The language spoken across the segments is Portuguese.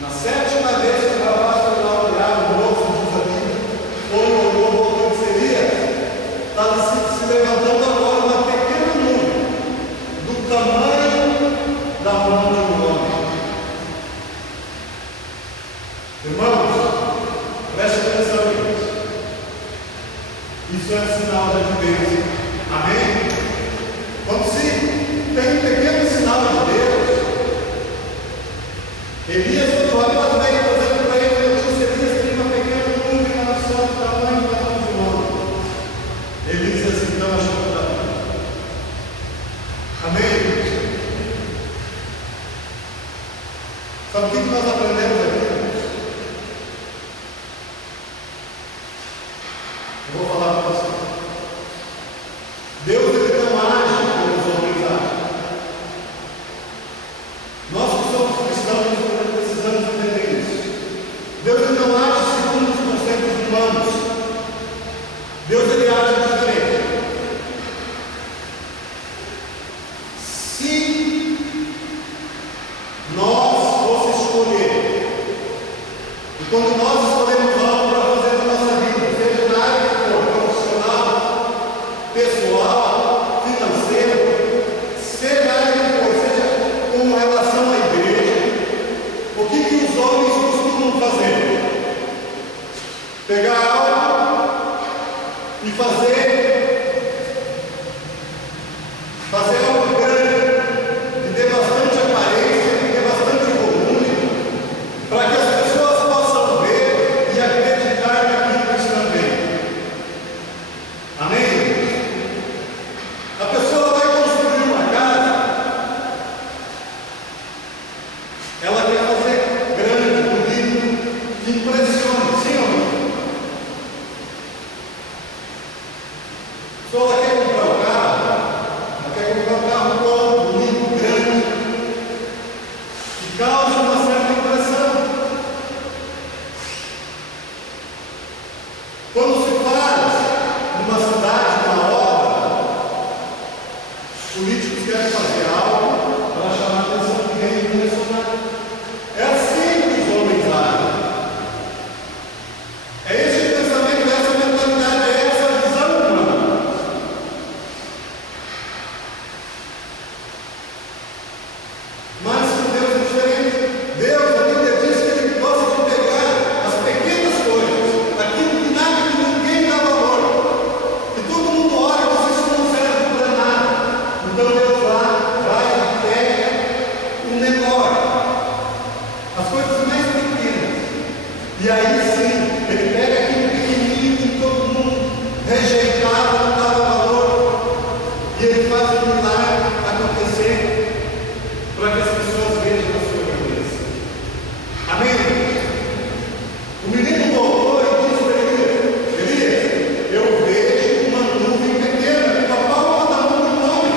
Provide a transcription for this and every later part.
Na sétima vez que o rapaz foi lá olhar o moço diz aqui, foi, olhou, voltou que seria, estava se levantando agora uma pequena nuvem, do tamanho da mão de um homem. Irmãos, preste atenção nisso. Isso é sinal de advência. Amém? Quando se tem um pequeno sinal de Deus, Elias, quando olha para bem, fazendo para ele, eu disse: Elias tem uma pequena nuvem lá no céu do tamanho da mão de um homem. Elias diz assim: então acho que dá. Amém? Sabe o que nós aprendemos aqui? Eu vou falar para você. Deus, ele não age como os homens agem. Nós que somos cristãos precisamos entender isso. Deus, ele não age segundo os conceitos humanos. Deus, ele age diferente. Se nós fosse escolher, e quando nós escolhemos algo para fazer na nossa vida, seja na área que for, profissional, pessoal, financeiro, seja a área que for, seja com relação à igreja, o que os homens costumam fazer? Pegar algo e fazer algo grande, que dê bastante aparência, que dê bastante volume, para que as pessoas possam ver e acreditar naquilo que estão vendo. Amém? A pessoa vai construir uma casa, ela quer fazer grande, bonito, que impressione, sim ou não? Só ela quer comprar um carro bom, bonito, grande, que causa uma certa impressão. Quando se faz numa cidade, uma obra, os políticos querem fazer algo para chamar a atenção de quem é impressionado. É assim que os homens agem. É esse pensamento, essa mentalidade, é essa visão humana. Mas com Deus é diferente. Deus, a Bíblia diz que Ele gosta de pegar as pequenas coisas, aquilo que nada, que ninguém dá valor, que todo mundo olha e diz: isso não serve para nada. Então Deus vai e pega o menor, as coisas mais pequenas, e aí sim, Ele pega aquele pequenininho que todo mundo rejeitava, não dava valor, e Ele faz o milagre acontecer, para que as pessoas vejam a sua grandeza. Amém? O menino voltou e disse para Elias: Elias, eu vejo uma nuvem pequena, com a palma da mão de um homem.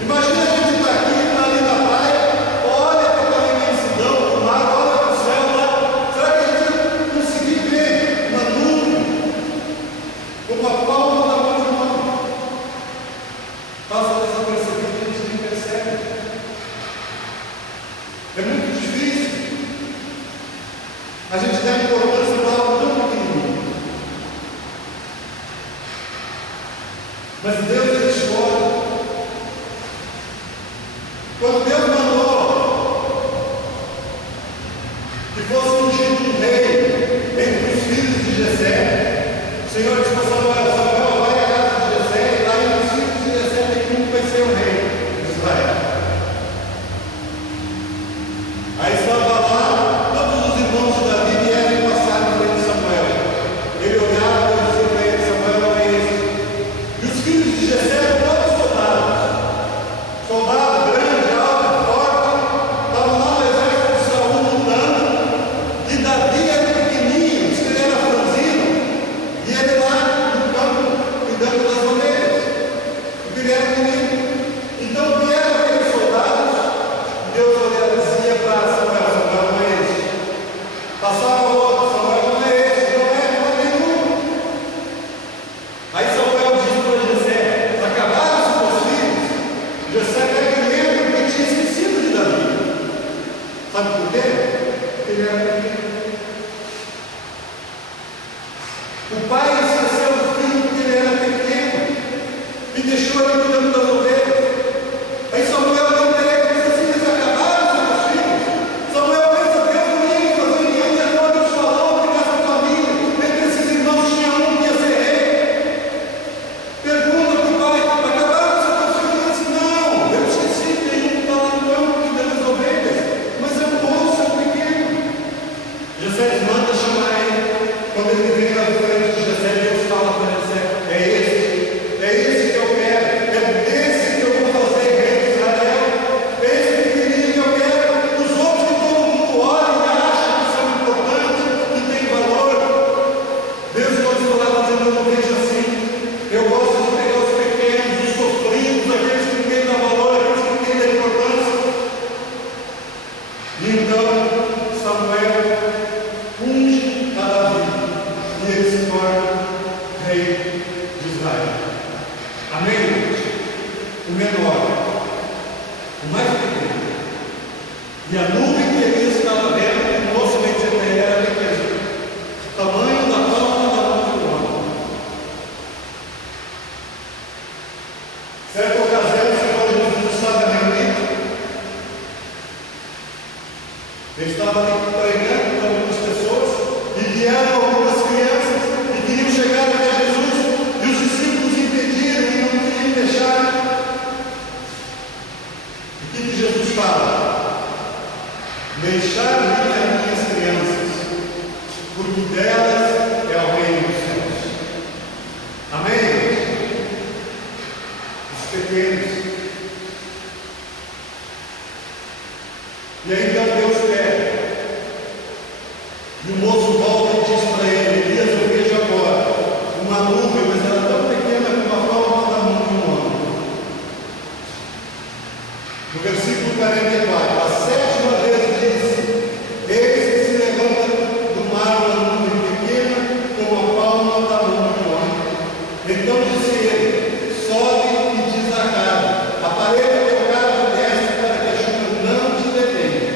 Imagina a gente estar aqui, está ali na praia, olha para aquela imensidão do mar, olha para o céu lá. Será que a gente vai conseguir ver uma nuvem com a palma da mão de um homem? Passa desapercebido, a gente nem percebe. É muito difícil. A gente dá importância para algo tão pequenininho. Mas Deus, ele escolhe. Quando Deus mandou que fosse ungido um rei entre os filhos de Jessé, o Senhor disse para Samuel: Samuel, vai à casa de Jessé, e lá entre os filhos de Jessé tem um que vai ser o rei de Israel. Aí estava lá, todos os irmãos de Davi vieram e passaram na frente de Samuel. Ele olhava e dizia para ele: Samuel é esse. E os filhos de Jessé eram todos soldados grande, alto, forte, estavam lá no exército de Saul lutando, e Davi era pequenininho, diz que ele era franzino, e ele lá no campo cuidando das ovelhas, porque ele era pequenininho. Então vieram aqueles soldados, Deus dizia para Samuel: Samuel não é esse. Passava outro: Samuel não é esse, não é nenhum. Aí Samuel disse para Jessé: acabaram-se os filhos. Jessé pega e lembra que tinha esquecido de Davi. Sabe por quê? ele era pequeno. O pai esqueceu do filho porque ele era pequeno e deixou ele cuidando das ovelhas. Aí Samuel deu um teleco e disse assim: eles acabaram os seus filhos. Samuel pensa: Deus não ia fazer ninguém de acordo com o salão que nessa família. Entre esses irmãos tinha um que ia ser rei. Pergunta para o pai: acabaram os seus filhos? Ele disse: não, eu esqueci que tem um que está lá no campo cuidando das ovelhas, mas é um moço, é um pequeno. Jessé manda chamar ele. Quando ele vem na frente de Jessé, Deus fala para Jessé: é esse que eu quero, é desse que eu vou fazer rei de Israel, é esse pequenininho que eu quero. Os outros que todo mundo olha e acha que são importantes, que têm valor, Deus pode falar dizendo: eu não vejo assim. Eu gosto de pegar os pequenos, os sofridos, aqueles que ninguém dá valor, aqueles que ninguém dá importância. E então Samuel unge a Davi e ele se torna rei de Israel. Amém? O menor, o mais pequeno. E a nuvem que ele estava vendo, o moço bem dizendo, ele era pequeno, tamanho da palma da mão do homem. Certa ocasião, o Senhor Jesus estava reunido. Ele estava ali pregando para algumas pessoas e vieram algumas crianças e queriam chegar até Jesus e os discípulos impediram e não queriam deixar. O que Jesus fala? Deixar vir as minhas crianças, porque delas é o reino dos céus. Amém? Os pequenos. E aí então Deus pede. E o moço volta e diz para ele: Elias, eu vejo agora uma nuvem, mas ela é tão pequena como a palma da mão de um homem. No versículo 44, a sétima vez diz: eis que se levanta do mar uma nuvem pequena como a palma da mão de um homem. Então disse ele: sobe e diz a Acabe: aparelha teu carro e desce para que a chuva não te detenha.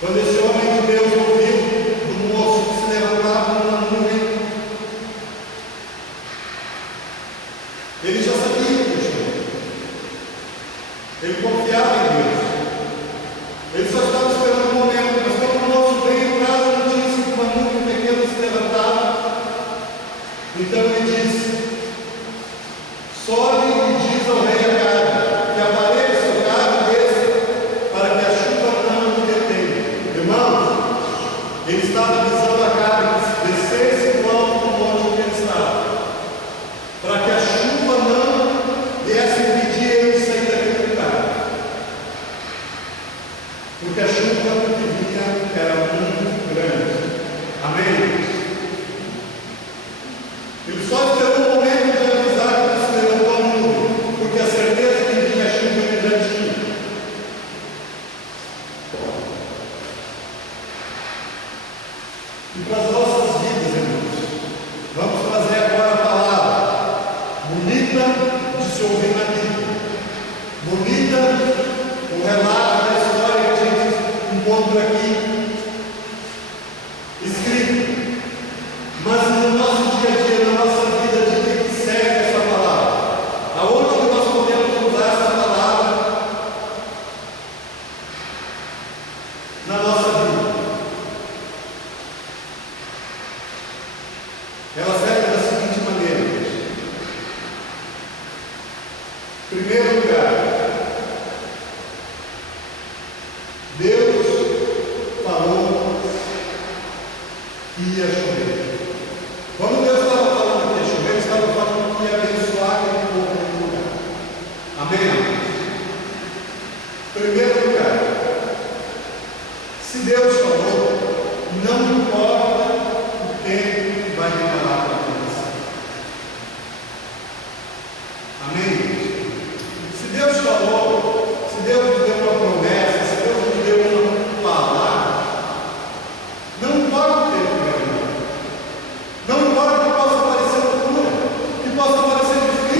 Quando esse homem de Deus ouviu do moço que se levantava numa nuvem, ele já sabia que ia chover. Ele confiava em Deus. Ele só estava esperando um momento. Mas quando o moço veio e traz a notícia que uma nuvem pequena se levantava, então ele disse: sobe e diz ao rei Acabe que aparelhe seu carro e desça para que a chuva não o detenha. Irmãos, ele estava avisando Acabe que descesse do alto do monte onde ele estava, para que a chuva não viesse impedir ele de sair daquele lugar. Porque a chuva que vinha era muito grande. Amém? Ele só esperou um momento de avisar que se levantou a nuvem, porque a certeza que vinha a chuva ele já tinha. E para as nossas vidas, irmãos, vamos trazer agora a palavra bonita de se ouvir na Bíblia, bonita o relato da história que a gente encontra aqui escrito, mas no nosso dia a dia, na nossa vida, de que serve essa palavra? Aonde que nós podemos usar essa palavra na nossa vida? Ela serve da seguinte maneira: em primeiro lugar, Deus falou que ia chover. Quando Deus estava falando que ia chover, Ele estava falando que ia abençoar aquele povo naquele lugar. Amém?